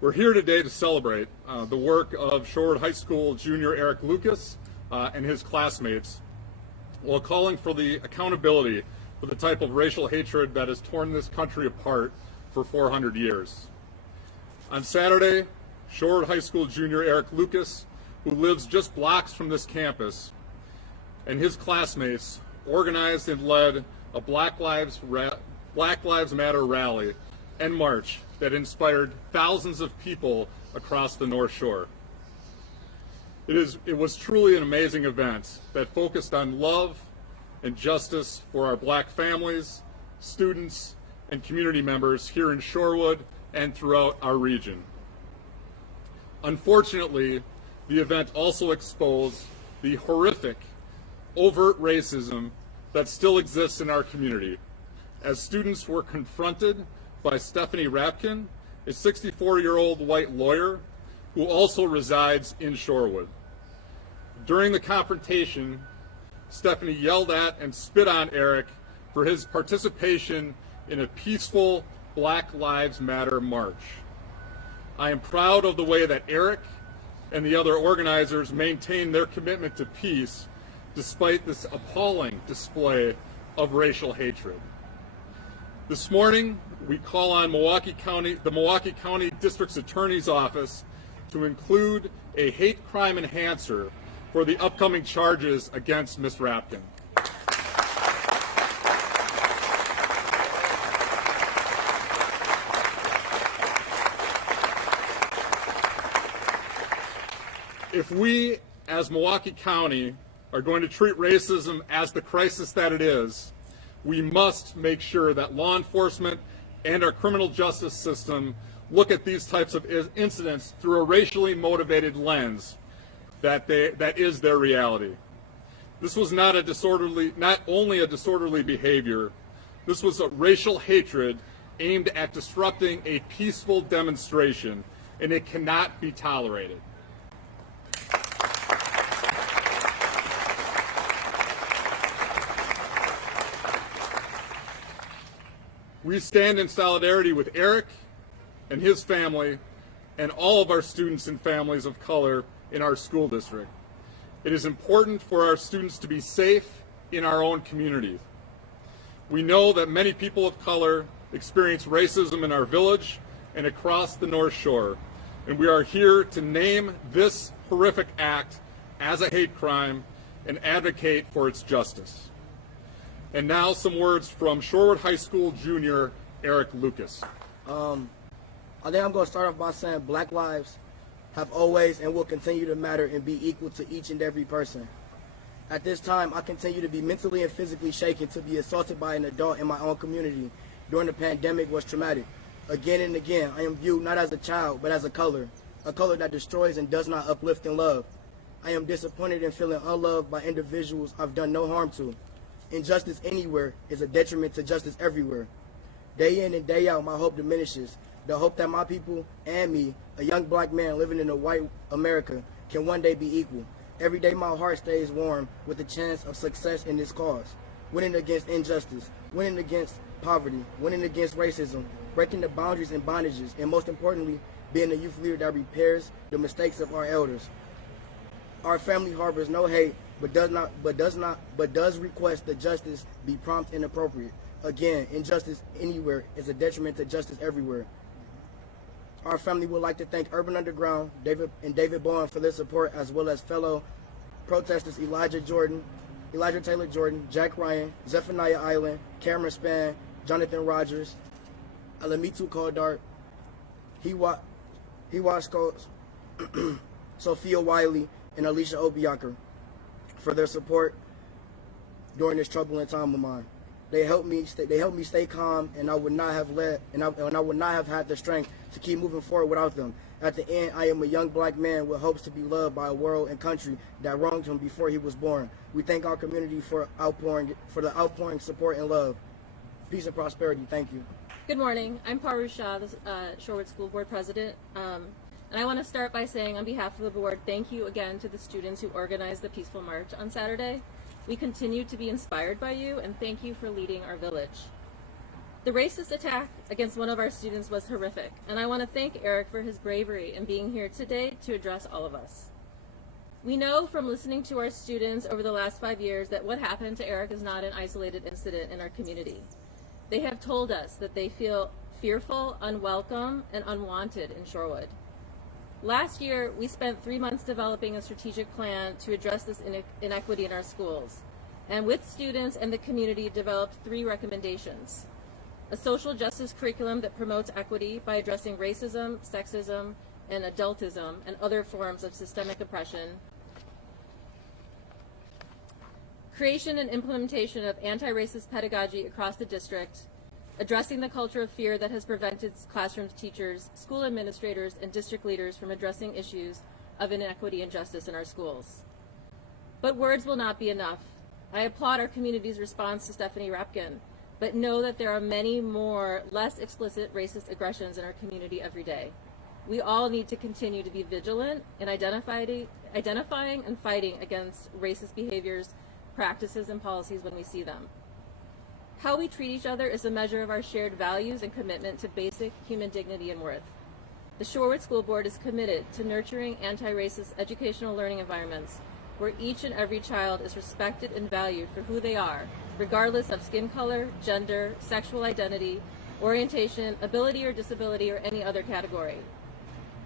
We're here today to celebrate the work of Shorewood High School junior Eric Lucas and his classmates, while calling for the accountability for the type of racial hatred that has torn this country apart for 400 years. On Saturday, Shorewood High School junior Eric Lucas, who lives just blocks from this campus, and his classmates organized and led a Black Lives Matter rally and march that inspired thousands of people across the North Shore. It was truly an amazing event that focused on love and justice for our black families, students, and community members here in Shorewood and throughout our region. Unfortunately, the event also exposed the horrific, overt racism that still exists in our community, as students were confronted by Stephanie Rapkin, a 64-year-old white lawyer who also resides in Shorewood. During the confrontation, Stephanie yelled at and spit on Eric for his participation in a peaceful Black Lives Matter march. I am proud of the way that Eric and the other organizers maintained their commitment to peace despite this appalling display of racial hatred. This morning, we call on the Milwaukee County District's Attorney's Office to include a hate crime enhancer for the upcoming charges against Ms. Rapkin. If we, as Milwaukee County, are going to treat racism as the crisis that it is, we must make sure that law enforcement and our criminal justice system look at these types of incidents through a racially motivated lens that is their reality. This was not only a disorderly behavior, this was a racial hatred aimed at disrupting a peaceful demonstration, and it cannot be tolerated. We stand in solidarity with Eric and his family and all of our students and families of color in our school district. It is important for our students to be safe in our own communities. We know that many people of color experience racism in our village and across the North Shore, and we are here to name this horrific act as a hate crime and advocate for its justice. And now some words from Shorewood High School junior Eric Lucas. I think I'm going to start off by saying Black lives have always and will continue to matter and be equal to each and every person. At this time, I continue to be mentally and physically shaken to be assaulted by an adult in my own community during the pandemic was traumatic. Again and again, I am viewed not as a child, but as a color that destroys and does not uplift and love. I am disappointed in feeling unloved by individuals I've done no harm to. Injustice anywhere is a detriment to justice everywhere. Day in and day out, my hope diminishes. The hope that my people and me, a young black man living in a white America, can one day be equal. Every day my heart stays warm with the chance of success in this cause. Winning against injustice, winning against poverty, winning against racism, breaking the boundaries and bondages, and most importantly, being a youth leader that repairs the mistakes of our elders. Our family harbors no hate, but does request that justice be prompt and appropriate. Again, injustice anywhere is a detriment to justice everywhere. Our family would like to thank Urban Underground, David Bowen for their support, as well as fellow protesters Elijah Taylor Jordan, Jack Ryan, Zephaniah Island, Cameron Spann, Jonathan Rogers, Alamitu Kodart, Hiwa Scholz, Sophia Wiley, and Alicia Obiaker for their support during this troubling time of mine. They helped me stay calm, and I would not have had the strength to keep moving forward without them. At the end, I am a young black man with hopes to be loved by a world and country that wronged him before he was born. We thank our community for the outpouring support and love. Peace and prosperity. Thank you. Good morning. I'm Paru Shah, the Shorewood School Board President. And I want to start by saying on behalf of the board, thank you again to the students who organized the peaceful march on Saturday. We continue to be inspired by you, and thank you for leading our village. The racist attack against one of our students was horrific, and I want to thank Eric for his bravery in being here today to address all of us. We know from listening to our students over the last 5 years that what happened to Eric is not an isolated incident in our community. They have told us that they feel fearful, unwelcome, and unwanted in Shorewood. Last year, we spent 3 months developing a strategic plan to address this inequity in our schools, and with students and the community developed 3 recommendations. A social justice curriculum that promotes equity by addressing racism, sexism, and adultism and other forms of systemic oppression. Creation and implementation of anti-racist pedagogy across the district, addressing the culture of fear that has prevented classroom teachers, school administrators, and district leaders from addressing issues of inequity and justice in our schools. But words will not be enough. I applaud our community's response to Stephanie Rapkin, but know that there are many more less explicit racist aggressions in our community every day. We all need to continue to be vigilant in identifying and fighting against racist behaviors, practices, and policies when we see them. How we treat each other is a measure of our shared values and commitment to basic human dignity and worth. The Shorewood School Board is committed to nurturing anti-racist educational learning environments where each and every child is respected and valued for who they are, regardless of skin color, gender, sexual identity, orientation, ability or disability, or any other category.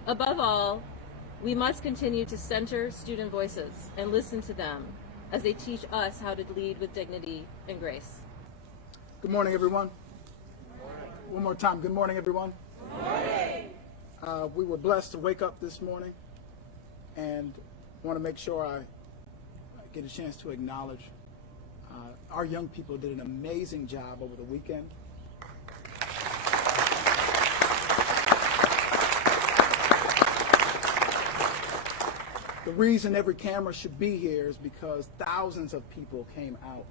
Above all, we must continue to center student voices and listen to them as they teach us how to lead with dignity and grace. Good morning, everyone. One more time, good morning, everyone. Good morning. We were blessed to wake up this morning, and want to make sure I get a chance to acknowledge our young people did an amazing job over the weekend. The reason every camera should be here is because thousands of people came out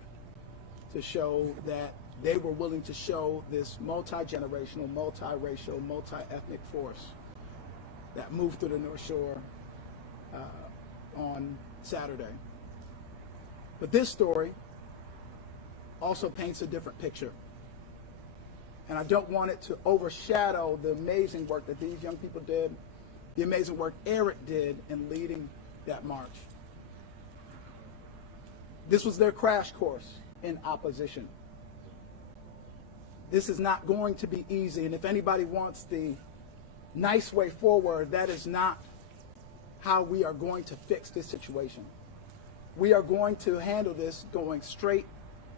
to show that they were willing to show this multi-generational, multi-racial, multi-ethnic force that moved through the North Shore on Saturday. But this story also paints a different picture. And I don't want it to overshadow the amazing work that these young people did, the amazing work Eric did in leading that march. This was their crash course in opposition. This is not going to be easy, and if anybody wants the nice way forward, that is not how we are going to fix this situation. We are going to handle this going straight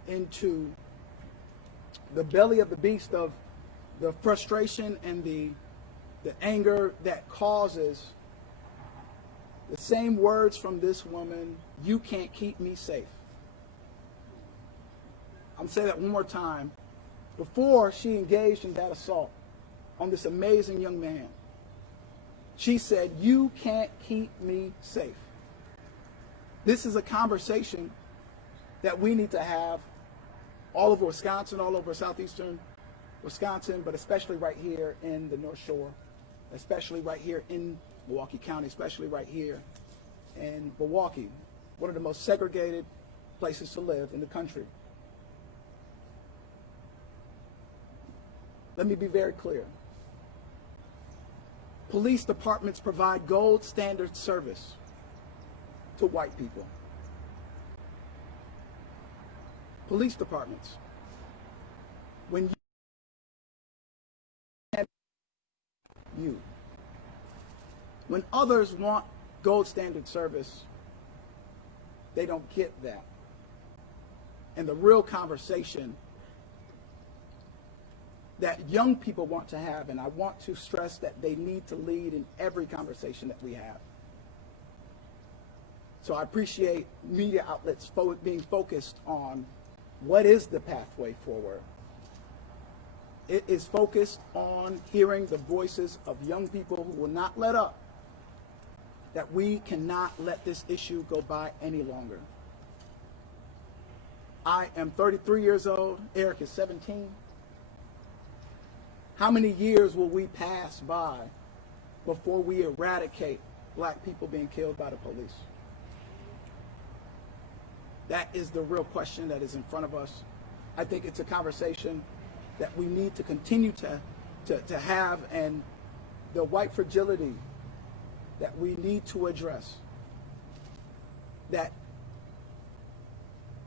into the belly of the beast of the frustration and the anger that causes the same words from this woman, "You can't keep me safe." I'm saying that one more time. Before she engaged in that assault on this amazing young man, she said, "You can't keep me safe." This is a conversation that we need to have all over Wisconsin, all over southeastern Wisconsin, but especially right here in the North Shore, especially right here in Milwaukee County, especially right here in Milwaukee, one of the most segregated places to live in the country. Let me be very clear. Police departments provide gold standard service to white people. Police departments. When when others want gold standard service, they don't get that. And the real conversation that young people want to have, and I want to stress that they need to lead in every conversation that we have. So I appreciate media outlets being focused on what is the pathway forward. It is focused on hearing the voices of young people who will not let up, that we cannot let this issue go by any longer. I am 33 years old. Eric is 17. How many years will we pass by before we eradicate black people being killed by the police? That is the real question that is in front of us. I think it's a conversation that we need to continue to have, and the white fragility that we need to address that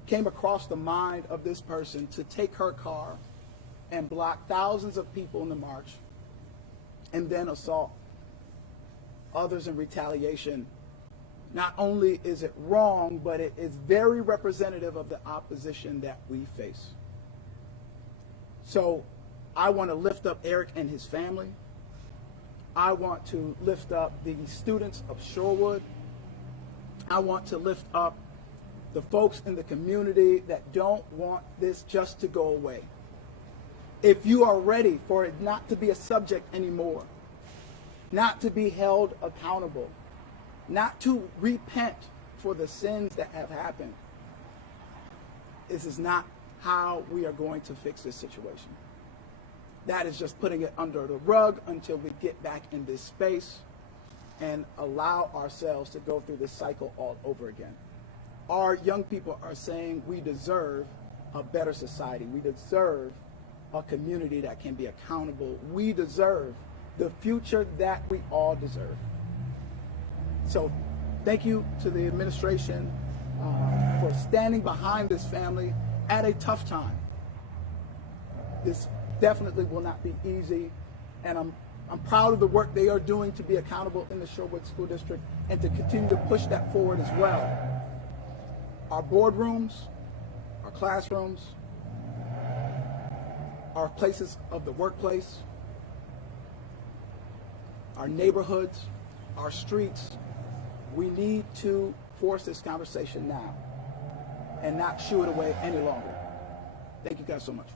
came across the mind of this person to take her car and block thousands of people in the march and then assault others in retaliation. Not only is it wrong, but it is very representative of the opposition that we face. So I want to lift up Eric and his family. I want to lift up the students of Shorewood. I want to lift up the folks in the community that don't want this just to go away. If you are ready for it not to be a subject anymore, not to be held accountable, not to repent for the sins that have happened, this is not how we are going to fix this situation. That is just putting it under the rug until we get back in this space and allow ourselves to go through this cycle all over again. Our young people are saying we deserve a better society. We deserve a community that can be accountable. We deserve the future that we all deserve. So thank you to the administration for standing behind this family at a tough time. This definitely will not be easy, and I'm proud of the work they are doing to be accountable in the Shorewood School District and to continue to push that forward as well. Our boardrooms, our classrooms, our places of the workplace, our neighborhoods, our streets, we need to force this conversation now and not shoo it away any longer. Thank you guys so much.